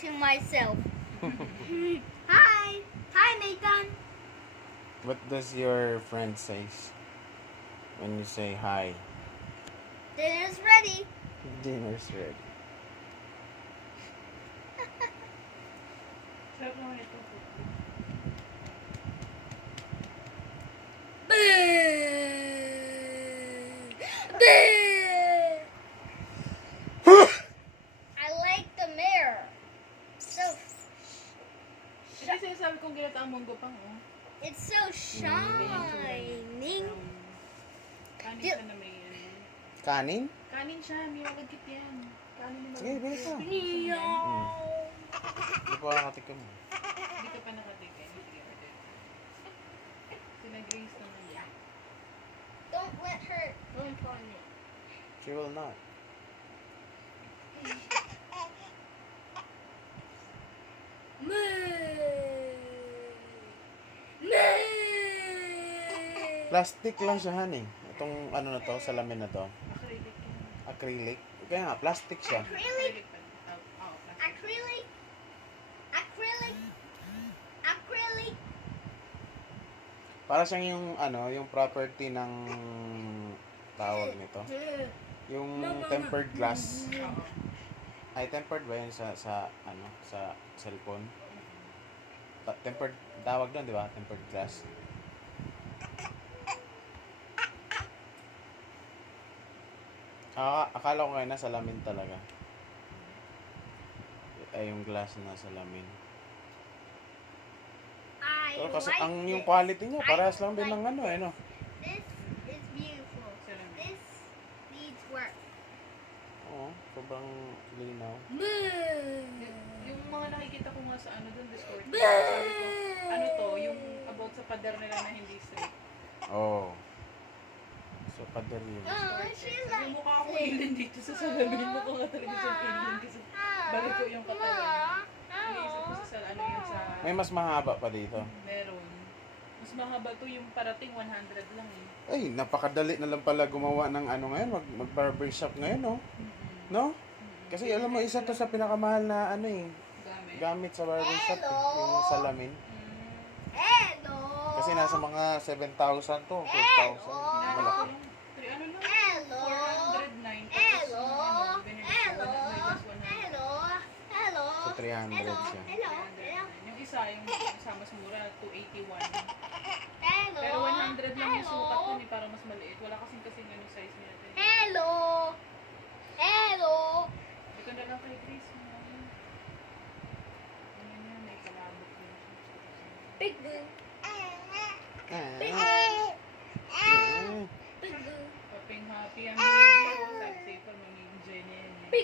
to myself. Hi. Hi, Nathan. What does your friend say when you say hi? Dinner's ready. Dinner's ready. Sarap naman ito. I like the mirror. So Kasi sinasabi kong ginataang munggo pang, oh. it's so shining. Kanin siya na may, Kanin? kanin siya, may magagkit yan. Kanin na Sige, bilis ka. Meow. Hindi pa nakatikim mo. Hindi ka pa nakatikin. Sige, order. Sila Grace naman yan. Don't let her bump on it. She will not. Plastic lang siya, honey. Itong ano na to, salamin na to. Acrylic yan. Acrylic. Kaya nga, plastic siya. Acrylic. Acrylic pa. Oo, plastic. Acrylic. Acrylic. Acrylic. Para siyang yung ano, yung property ng tawag nito. Yung tempered glass. Oo. Ay, tempered ba yun sa ano, sa cellphone? Tempered, tawag doon, di ba? Tempered glass. Akala ko ngayon nasa lamin talaga. Ay, yung glass na salamin. I Pero kasi like ang yung it. quality niya, parehas lang din ng ano eh, no? This is beautiful. Salamin. This needs work. Oo, sobrang linaw. Yung mga nakikita ko nga sa ano doon, Discord. Sabi ko, ano to, yung about sa pader nila na hindi straight. Oo. So, pader yun. Oh, she Yung likes mukha ko alien dito sa salamin mo ko nga talaga siyang alien kasi balik ko yung katawan. Iniisip ko sa ano yun sa May mas mahaba pa dito. meron. Mas mahaba to yung parating 100 lang eh. Ay, napakadali na lang pala gumawa ng ano ngayon, mag-barbershop ngayon, no? No? Kasi alam mo, isa to sa pinakamahal na ano eh, Gamit. gamit sa barbershop eh, yung salamin. Hello. Kasi nasa mga 7,000 to, 4,000. Malaki. Ano lang? Hello. 409. Tapos Hello. yung ano, binili ko, Hello. minus 100. Hello. Hello. So, 300 siya. Hello. 300. Yung isa, yung isa mas mura, 281. Hello. Pero 100 lang yung sukat nun eh, parang mas maliit. Wala kasing ano size niya. Hello. Hello. Hindi ka na lang kay Chris. Ano yan, may kalabot yun. Big. Ah. Big. Ah. Big. Paping happy ang baby ko. Sabi pa, mag-enjoy niya yan. Big.